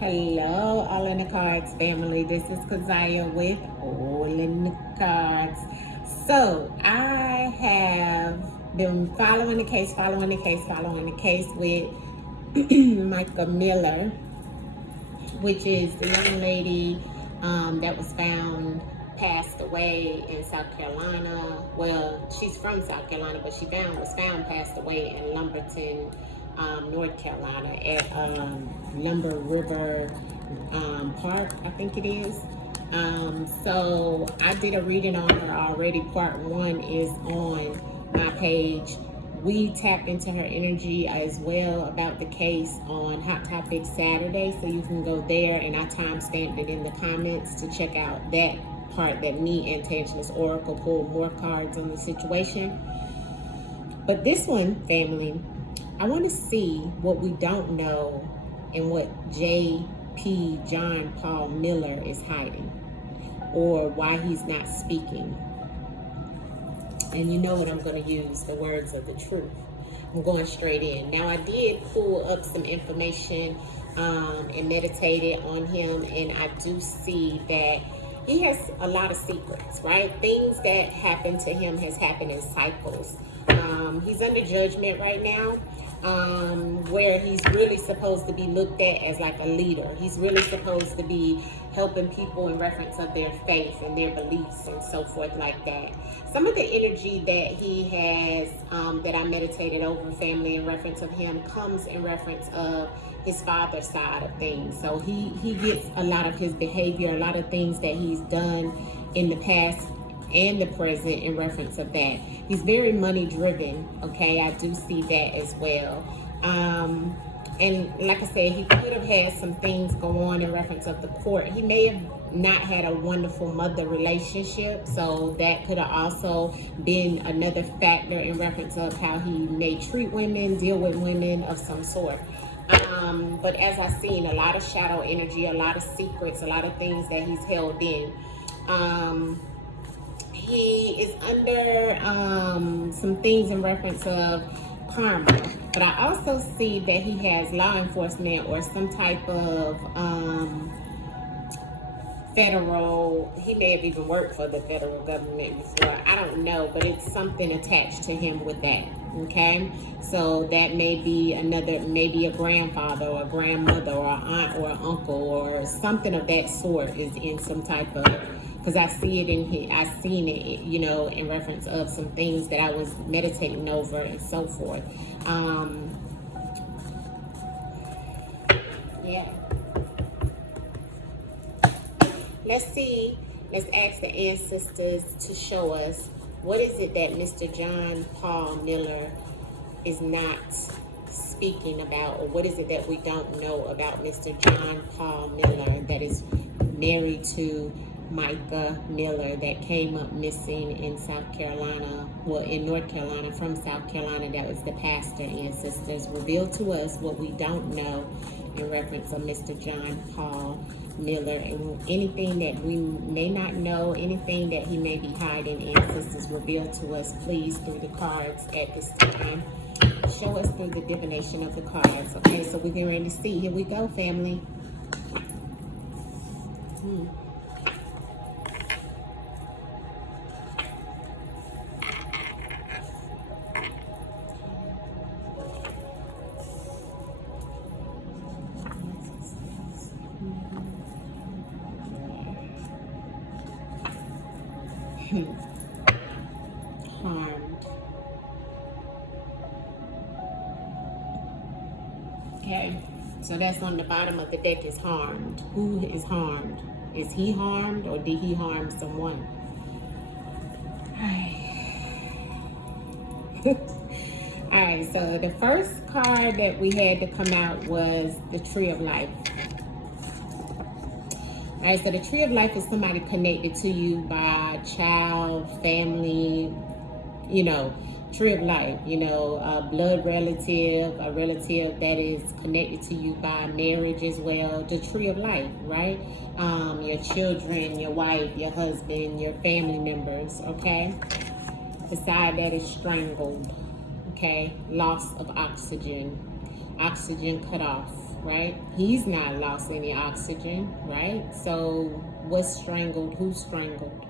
Hello, AllnDaKards family. This is Kazaya with AllnDaKards. So I have been following the case with MICA Miller, which is the young lady that was found passed away in South Carolina. Well, she's from South Carolina, but she was found passed away in Lumberton, North Carolina at Lumber River Park, I think it is. So I did a reading on her already. Part 1 is on my page. We tapped into her energy as well about the case on Hot Topic Saturday, so you can go there, and I time-stamped it in the comments to check out that part that me and Tangeless Oracle pulled more cards on the situation. But this one, family, I want to see what we don't know and what J.P. John Paul Miller is hiding, or why he's not speaking. And you know what I'm going to use, the words of the truth. I'm going straight in. Now, I did pull up some information and meditated on him, and I do see that he has a lot of secrets, right? Things that happen to him has happened in cycles. He's under judgment right now, where he's really supposed to be looked at as like a leader. He's really supposed to be helping people in reference of their faith and their beliefs and so forth like that. Some of the energy that he has that I meditated over, family, in reference of him comes in reference of his father's side of things. So he gets a lot of his behavior, a lot of things that he's done in the past and the present in reference of that. He's very money driven, okay? I do see that as well. And like I said, he could have had some things go on in reference of the court. He may have not had a wonderful mother relationship, so that could have also been another factor in reference of how he may treat women, deal with women of some sort. But as I've seen, a lot of shadow energy, a lot of secrets, a lot of things that he's held in. He is under some things in reference of karma, but I also see that he has law enforcement or some type of federal, he may have even worked for the federal government before, I don't know, but it's something attached to him with that, okay? So that may be maybe a grandfather or a grandmother or an aunt or an uncle or something of that sort is in some type of, because I see it in here, I've seen it, you know, in reference of some things that I was meditating over and so forth. Yeah. Let's ask the ancestors to show us what is it that Mr. John Paul Miller is not speaking about, or what is it that we don't know about Mr. John Paul Miller that is married to MICA Miller that came up missing in South Carolina, well, in North Carolina, from South Carolina. That was the pastor. Ancestors, reveal to us what we don't know in reference of Mr. John Paul Miller, and anything that we may not know, anything that he may be hiding. Ancestors, reveal to us, please, through the cards at this time. Show us through the divination of the cards. Okay, so we're getting ready to see. Here we go, family. Harmed. Okay, so that's on the bottom of the deck, is harmed. Who is harmed? Is he harmed, or did he harm someone? All right, so the first card that we had to come out was the Tree of Life. All right, so the Tree of Life is somebody connected to you by child, family, you know, Tree of Life, you know, a blood relative, a relative that is connected to you by marriage as well. The Tree of Life, right? Your children, your wife, your husband, your family members, okay? The side that is strangled, okay? Loss of oxygen, oxygen cut off, right? He's not lost any oxygen, right? So what's strangled? Who's strangled?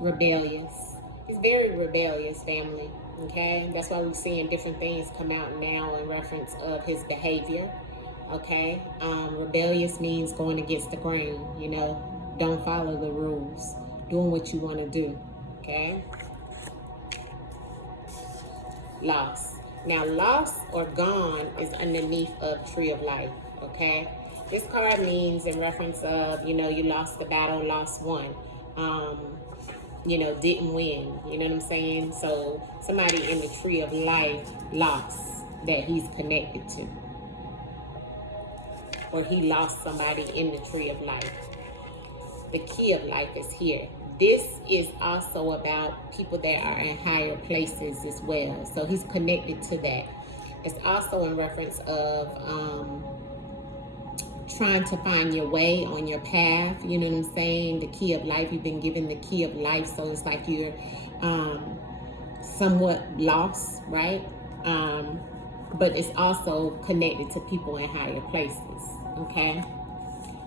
Rebellious. He's very rebellious, family. Okay, that's why we're seeing different things come out now in reference of his behavior. Okay, rebellious means going against the grain. You know, don't follow the rules, doing what you want to do. Okay. Lost. Now, lost or gone is underneath of Tree of Life. Okay, this card means in reference of, you know, you lost the battle, lost one. You know, didn't win. You know what I'm saying? So somebody in the Tree of Life lost that he's connected to. Or he lost somebody in the Tree of Life. The Key of Life is here. This is also about people that are in higher places as well. So he's connected to that. It's also in reference of trying to find your way on your path. You know what I'm saying? The Key of Life. You've been given the Key of Life. So it's like you're somewhat lost, right? But it's also connected to people in higher places. Okay.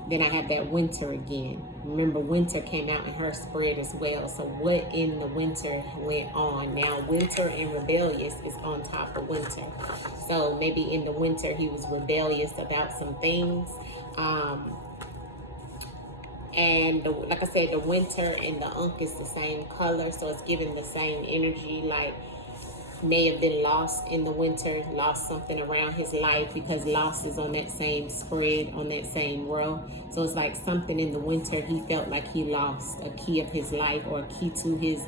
Then I have that Winter again. Remember, Winter came out in her spread as well. So what in the Winter went on? Now, Winter and rebellious is on top of Winter. So maybe in the Winter, he was rebellious about some things. And like I said, the Winter and the Unk is the same color. So it's giving the same energy, like may have been lost in the Winter, lost something around his life, because lost is on that same spread, on that same row. So it's like something in the Winter, he felt like he lost a key of his life or a key to his,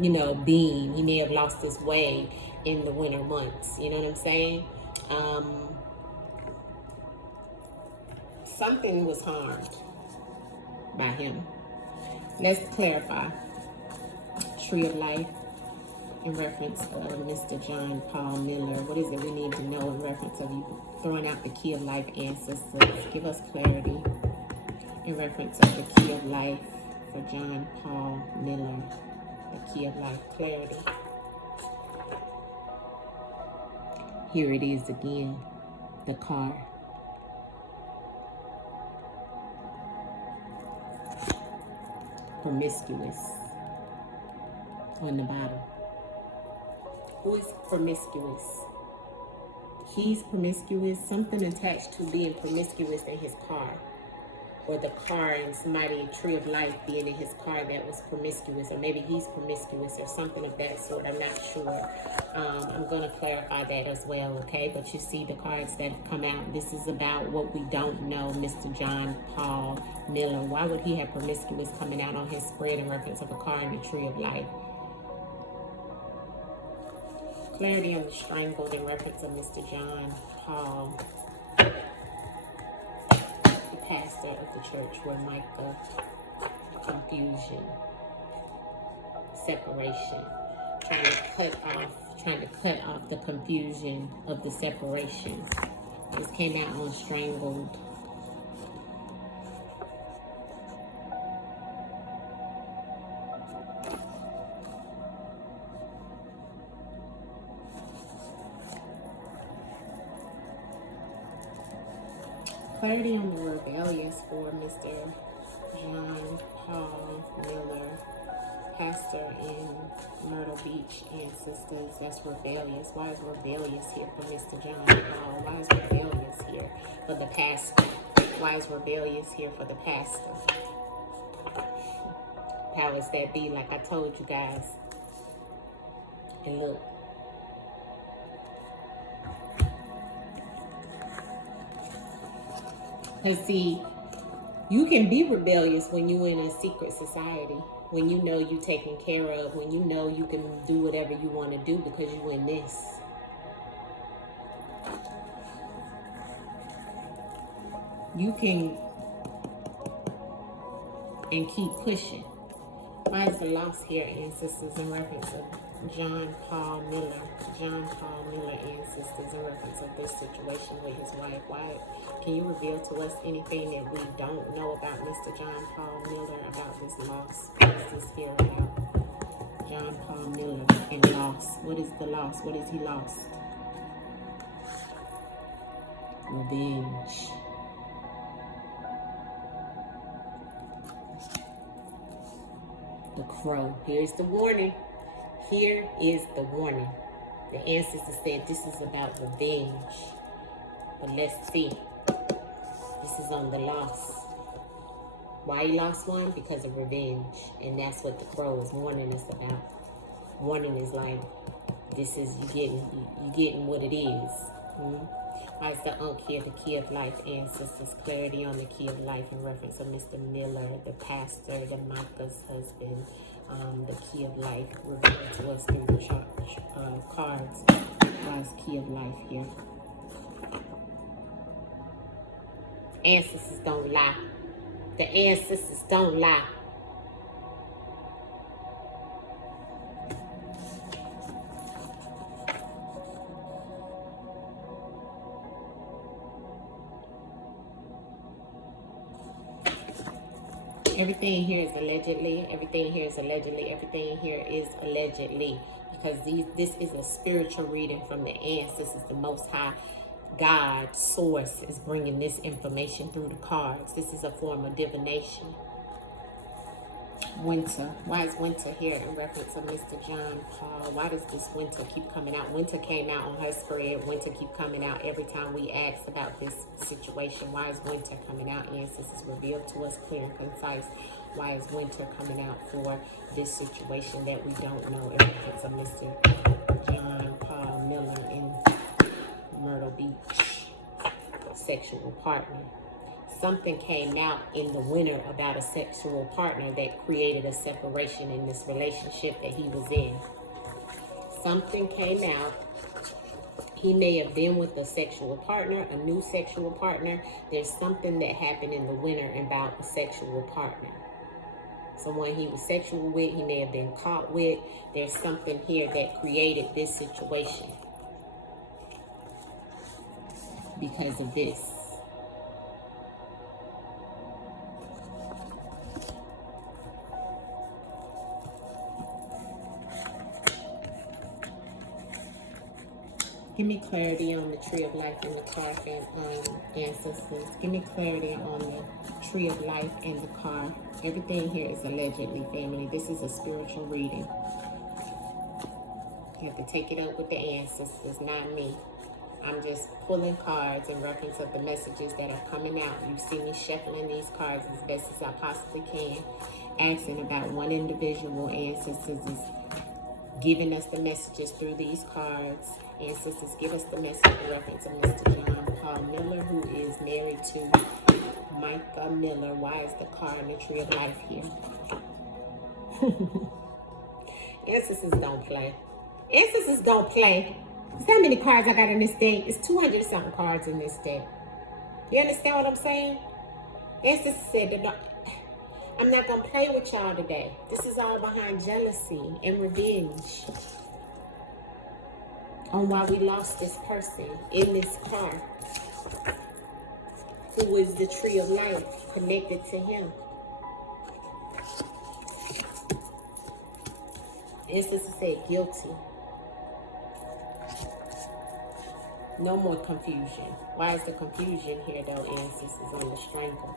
you know, being. He may have lost his way in the winter months. You know what I'm saying? Something was harmed by him. Let's clarify. Tree of Life. In reference of Mr. John Paul Miller. What is it we need to know in reference of you throwing out the Key of Life ancestors? Give us clarity in reference of the Key of Life for John Paul Miller. The Key of Life, clarity. Here it is again, the car. Promiscuous on the bottom. Who is promiscuous? He's promiscuous. Something attached to being promiscuous in his car. Or the car and somebody, Tree of Life, being in his car that was promiscuous. Or maybe he's promiscuous or something of that sort. I'm not sure. I'm going to clarify that as well, okay? But you see the cards that have come out. This is about what we don't know, Mr. John Paul Miller. Why would he have promiscuous coming out on his spread in reference of a car and the Tree of Life? Clarity on the strangled in reference of Mr. John Paul, the pastor of the church, where MICA, confusion, separation, trying to cut off the confusion of the separation. This came out on strangled. Clarity on the rebellious for Mr. John Paul Miller, pastor in Myrtle Beach, and sisters. That's rebellious. Why is rebellious here for Mr. John Paul? Why is rebellious here for the pastor? Why is rebellious here for the pastor? Powers that be, like I told you guys. And look. Because see, you can be rebellious when you're in a secret society, when you know you're taken care of, when you know you can do whatever you want to do because you in this. You can and keep pushing. Why is the loss here, ancestors, in reference of John Paul Miller? John Paul Miller, ancestors, in reference of this situation with his wife. Why? Can you reveal to us anything that we don't know about Mr. John Paul Miller, about this loss? What is this here about? John Paul Miller and loss. What is the loss? What is he lost? Revenge. The Crow. Here's the warning. Here is the warning. The ancestor said this is about revenge. But let's see. This is on the loss. Why you lost one? Because of revenge. And that's what the Crow is warning us about. Warning is like, this is, you getting what it is. Why is the Unk here, the key of life, ancestors? Clarity on the key of life in reference to Mr. Miller, the pastor, the MICA's husband. The key of life revealed to us through the cards. Why is key of life here? Ancestors don't lie. The ancestors don't lie. Everything here is allegedly. Everything here is allegedly. Everything here is allegedly. Because this is a spiritual reading from the ancestors, the Most High. God, source, is bringing this information through the cards. This is a form of divination. Winter. Why is winter here in reference to Mr. John Paul? Why does this winter keep coming out? Winter came out on her spread. Winter keep coming out every time we ask about this situation. Why is winter coming out? Ancestors revealed to us clear and concise. Why is winter coming out for this situation that we don't know in reference to Mr. John Paul Miller in Myrtle Beach? Sexual partner. Something came out in the winter about a sexual partner that created a separation in this relationship that he was in. Something came out. He may have been with a sexual partner, a new sexual partner. There's something that happened in the winter about a sexual partner. Someone he was sexual with, he may have been caught with. There's something here that created this situation because of this. Give me clarity on the tree of life and the car, ancestors. Give me clarity on the tree of life and the car. Everything here is allegedly, family. This is a spiritual reading. You have to take it up with the ancestors, not me. I'm just pulling cards in reference of the messages that are coming out. You see me shuffling these cards as best as I possibly can. Asking about one individual. Ancestors is giving us the messages through these cards. Ancestors, give us the message in reference to Mr. John Paul Miller, who is married to MICA Miller. Why is the car in the tree of life here? Ancestors don't play. Ancestors don't play. See how many cards I got in this deck? It's 200 something cards in this deck. You understand what I'm saying? Ancestors said that I'm not going to play with y'all today. This is all behind jealousy and revenge on why we lost this person in this car who was the tree of life connected to him. Ancestors said guilty. No more confusion. Why is the confusion here though, ancestors, on the strangle?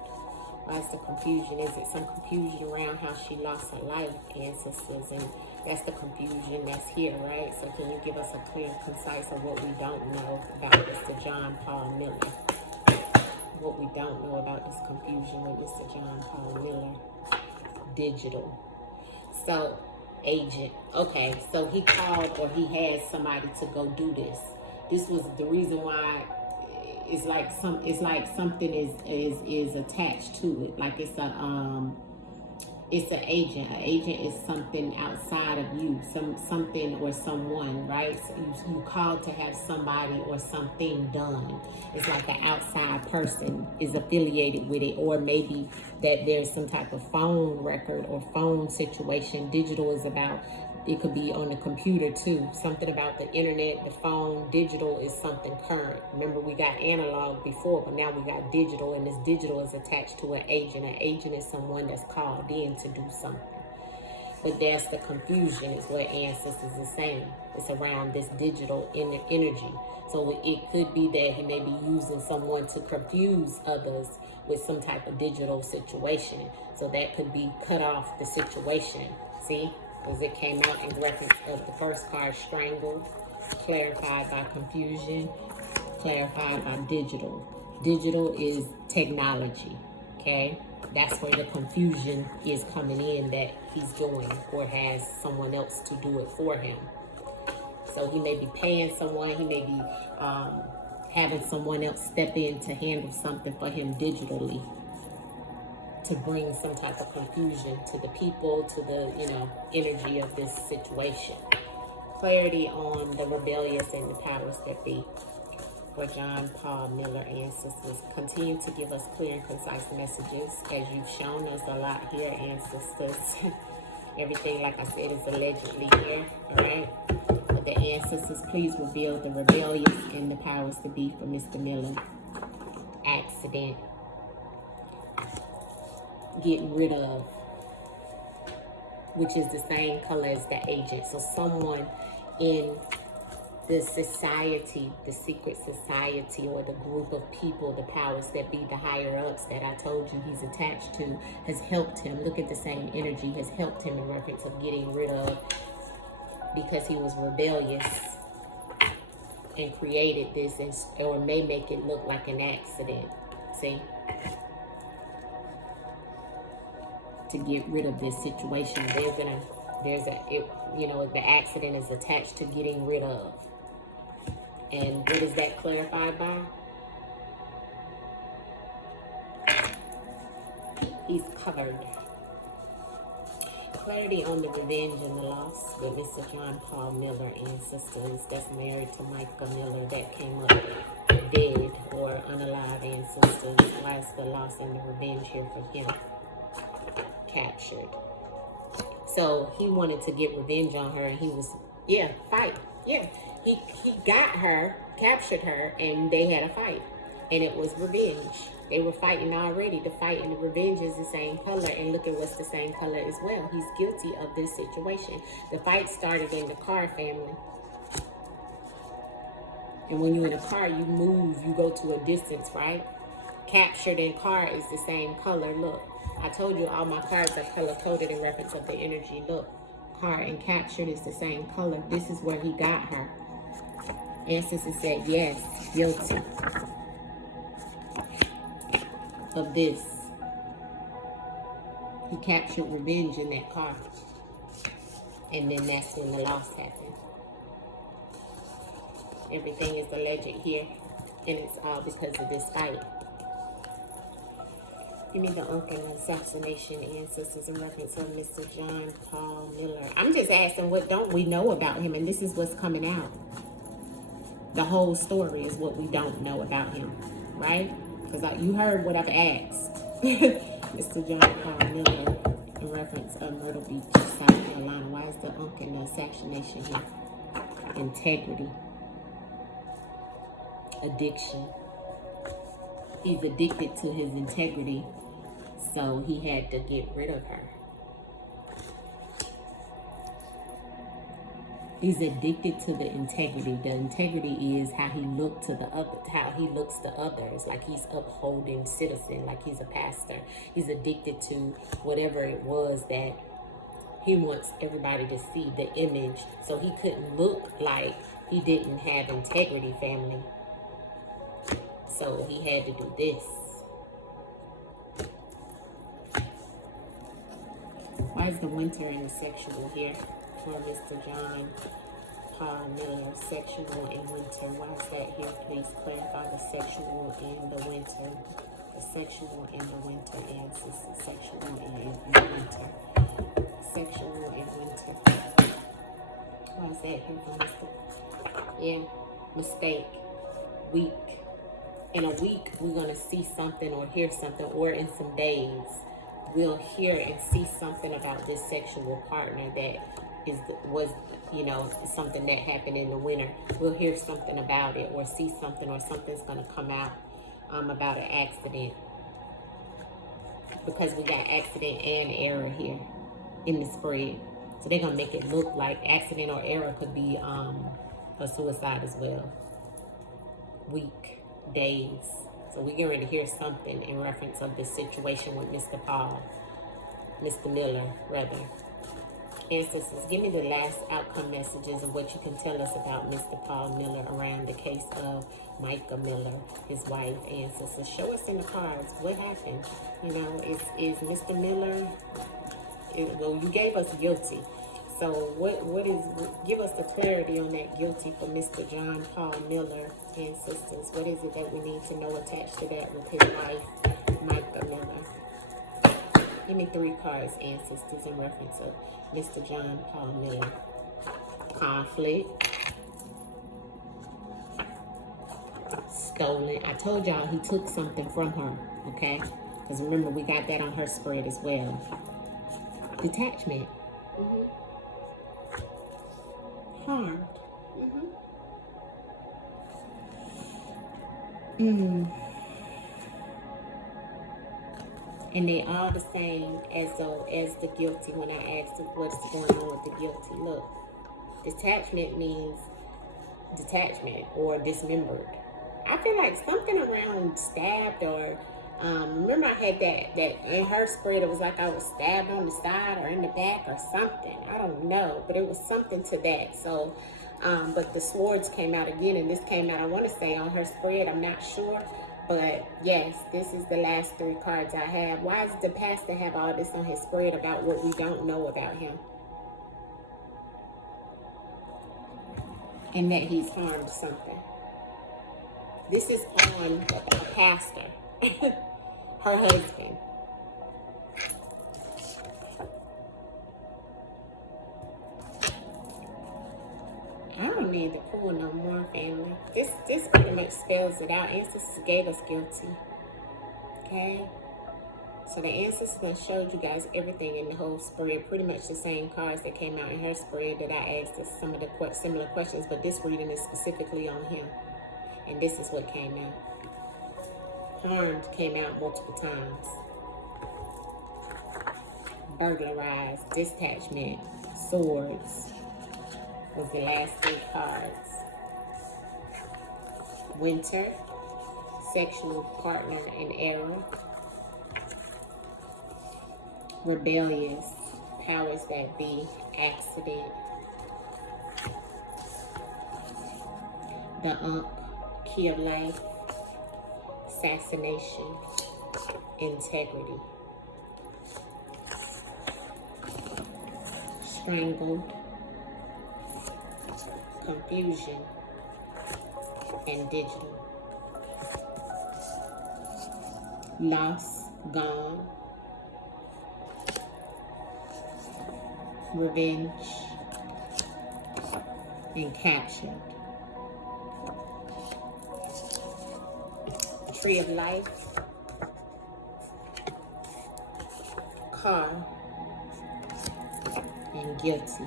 Why is the confusion? Is it some confusion around how she lost her life, ancestors? And that's the confusion that's here, right? So can you give us a clear and concise of what we don't know about Mr. John Paul Miller? What we don't know about this confusion with Mr. John Paul Miller. Digital. So, agent. Okay, so he called or he had somebody to go do this. This was the reason why it's like something is attached to it. Like it's an agent. An agent is something outside of you, something or someone, right? So you called to have somebody or something done. It's like an outside person is affiliated with it, or maybe that there's some type of phone record or phone situation. Digital is about, it could be on the computer too. Something about the internet, the phone. Digital is something current. Remember, we got analog before, but now we got digital, and this digital is attached to an agent. An agent is someone that's called in to do something. But that's the confusion, is what ancestors is saying. It's around this digital energy. So it could be that he may be using someone to confuse others with some type of digital situation. So that could be cut off the situation. See? Because it came out in reference of the first card, strangled, clarified by confusion, clarified by digital. Digital is technology, okay? That's where the confusion is coming in that he's doing, or has someone else to do it for him. So he may be paying someone, he may be having someone else step in to handle something for him digitally, to bring some type of confusion to the people, to the, energy of this situation. Clarity on the rebellious and the powers that be. For John Paul Miller ancestors, continue to give us clear and concise messages, as you've shown us a lot here, ancestors. Everything, like I said, is allegedly here, all right? But the ancestors, please reveal the rebellious and the powers to be for Mr. Miller. Accident. Get rid of, which is the same color as the agent. So someone in the society, the secret society, or the group of people, the powers that be, the higher ups that I told you he's attached to, has helped him. Look at the same energy, has helped him in reference of getting rid of, because he was rebellious and created this, or may make it look like an accident. See? To get rid of this situation, the accident is attached to getting rid of. And what is that clarified by? He's covered. Clarity on the revenge and the loss with Mr. John Paul Miller ancestors that's married to MICA Miller, that came up dead or unalive ancestors. Why is the loss and the revenge here for him? Captured. So he wanted to get revenge on her, and he was, fight. Yeah. He got her, captured her, and they had a fight. And it was revenge. They were fighting already. The fight and the revenge is the same color. And look at what's the same color as well. He's guilty of this situation. The fight started in the car, family. And when you're in a car, you move, you go to a distance, right? Captured in car is the same color. Look, I told you all my cards are color-coded in reference of the energy. Look, car and captured is the same color. This is where he got her. Ancestors said, yes, guilty of this. He captured revenge in that car. And then that's when the loss happened. Everything is alleged here. And it's all because of this fight. Give me the uncle assassination ancestors in reference of Mr. John Paul Miller. I'm just asking, what don't we know about him? And this is what's coming out. The whole story is what we don't know about him, right? Because you heard what I've asked. Mr. John Paul Miller in reference of Myrtle Beach, South Carolina. Why is the uncle assassination here? Integrity. Addiction. He's addicted to his integrity, so he had to get rid of her. He's addicted to the integrity. The integrity is how he looks to others, like he's upholding citizen, like he's a pastor. He's addicted to whatever it was that he wants everybody to see, the image. So he couldn't look like he didn't have integrity, family. So he had to do this. Why is the winter and the sexual here for Mr. John Paul Miller? Sexual and winter. Why is that here? Please clarify the sexual and the winter. The sexual and the winter. Ancestors. Sexual and the winter. Sexual and winter. Why is that here for Mr. Yeah. Mistake. Week. In a week, we're going to see something or hear something, or in some days, we'll hear and see something about this sexual partner that was something that happened in the winter. We'll hear something about it, or see something, or something's going to come out about an accident. Because we got accident and error here in the spread. So they're going to make it look like accident or error could be a suicide as well. week, days. So we're getting ready to hear something in reference of this situation with Mr. Miller, rather. Ancestors, give me the last outcome messages of what you can tell us about Mr. Paul Miller around the case of MICA Miller, his wife. Ancestors, show us in the cards what happened. You know, is Mr. Miller, well, you gave us guilty. So give us the clarity on that guilty for Mr. John Paul Miller, ancestors. What is it that we need to know attached to that with his wife, MICA Miller? Give me 3 cards, ancestors, in reference of Mr. John Paul Miller. Conflict. Stolen. I told y'all he took something from her, okay? Because remember, we got that on her spread as well. Detachment. Harmed. And they all the same as the guilty when I asked what's going on with the guilty. Look, detachment means detachment or dismembered. I feel like something around stabbed or remember I had that in her spread, it was like I was stabbed on the side or in the back or something. I don't know, but it was something to that. So but the swords came out again, and this came out, I want to say, on her spread. I'm not sure. But yes, this is the last 3 cards I have. Why does the pastor have all this on his spread about what we don't know about him? And that he's harmed something. This is on a pastor, her husband. I don't need to pull no more, family. This pretty much spells it out. Ancestors gave us guilty. Okay? So the ancestors showed you guys everything in the whole spread. Pretty much the same cards that came out in her spread that I asked us some of the similar questions. But this reading is specifically on him. And this is what came out. Harmed came out multiple times. Burglarized, detachment, swords was the last 3 cards. Winter, sexual partner in error. Rebellious, powers that be, accident. The key of life, assassination, integrity. Strangled, confusion, and digital. Loss, gone. Revenge, and captured. Tree of life, car, and guilty.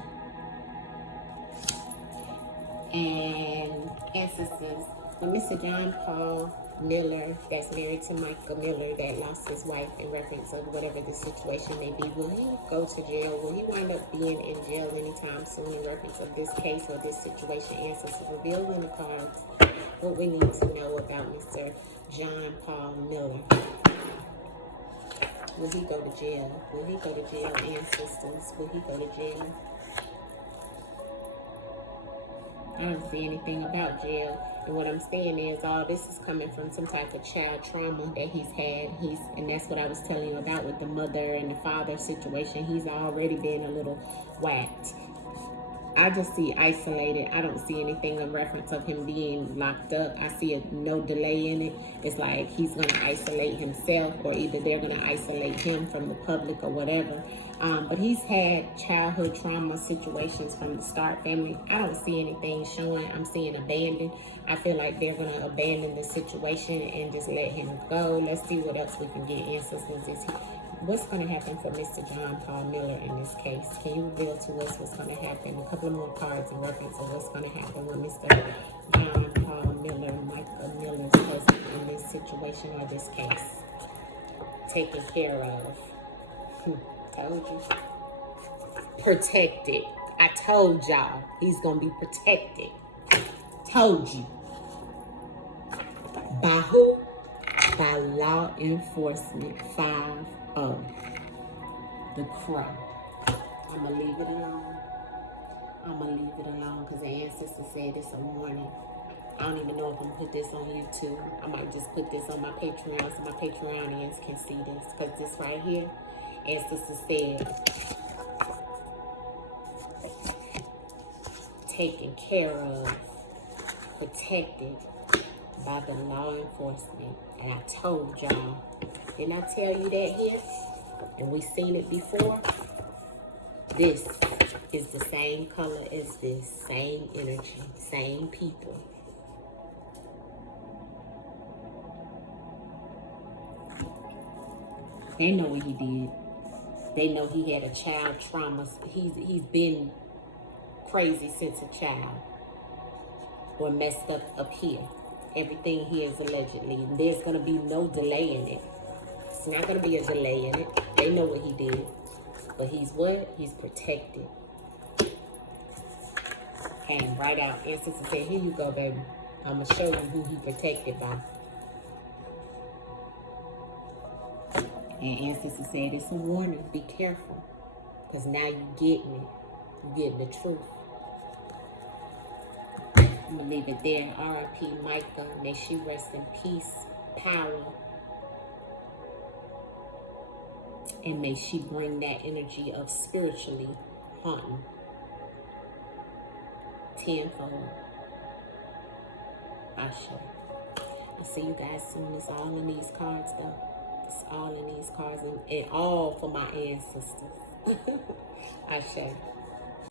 And ancestors, when Mr. John Paul Miller, that's married to MICA Miller, that lost his wife in reference of whatever the situation may be, will he go to jail? Will he wind up being in jail anytime soon in reference of this case or this situation? Ancestors, reveal in the cards what we need to know about Mr. John Paul Miller. Will he go to jail? Will he go to jail, ancestors? Will he go to jail? I don't see anything about jail. And what I'm saying is all this is coming from some type of child trauma that he's had. And that's what I was telling you about with the mother and the father situation. He's already been a little whacked. I just see isolated. I don't see anything in reference of him being locked up. I see no delay in it. It's like he's going to isolate himself, or either they're going to isolate him from the public or whatever. But he's had childhood trauma situations from the start, family. I don't see anything showing. I'm seeing abandon. I feel like they're going to abandon the situation and just let him go. Let's see what else we can get. Ancestors, what's going to happen for Mr. John Paul Miller in this case? Can you reveal to us what's going to happen? A couple of more cards in reference of what's going to happen with Mr. John Paul Miller, MICA Miller's husband, in this situation or this case. Taken care of. Told you. Protected. I told y'all he's going to be protected. Told you. By who? By law enforcement. 5-0. The Crow. I'm going to leave it alone. I'm going to leave it alone because the ancestor said it's a warning. I don't even know if I'm going to put this on YouTube. I might just put this on my Patreon so my Patreonians can see this. Because this right here, ancestor said, taken care of, protected by the law enforcement. And I told y'all, didn't I tell you that here? And we seen it before. This is the same color as this, same energy, same people. They know what he did. They know he had a child trauma. He's been crazy since a child, or messed up here. Everything here is allegedly. And there's gonna be no delay in it. It's not gonna be a delay in it. They know what he did, but he's what? He's protected. Came right out. Ancestor said, "Here you go, baby. I'm gonna show you who he protected by." And ancestor said, "It's a warning. Be careful, because now you getting it. You getting the truth." I'm going to leave it there. R.I.P. MICA. May she rest in peace, power. And may she bring that energy of spiritually haunting tenfold. Ashe. I'll see you guys soon. It's all in these cards, though. It's all in these cards. And all for my ancestors. Ashe.